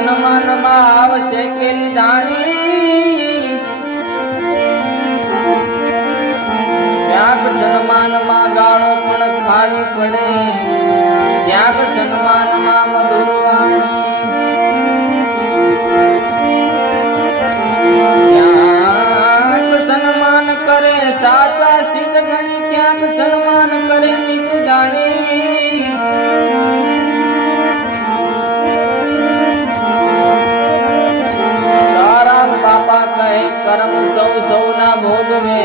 સન્માનમાં આવશે કે નિધાણી, ક્યાંક સન્માનમાં ગાળો પણ ખાવી પડે, ક્યાંક સન્માનમાં મધુર વાણી, ક્યાંક સન્માન કરે સાચા શીત ગણી, ક્યાંક સન્માન કરે નીચ જાણી, સારા બાપા કહે કર્મ સૌ સૌના ભોગવે,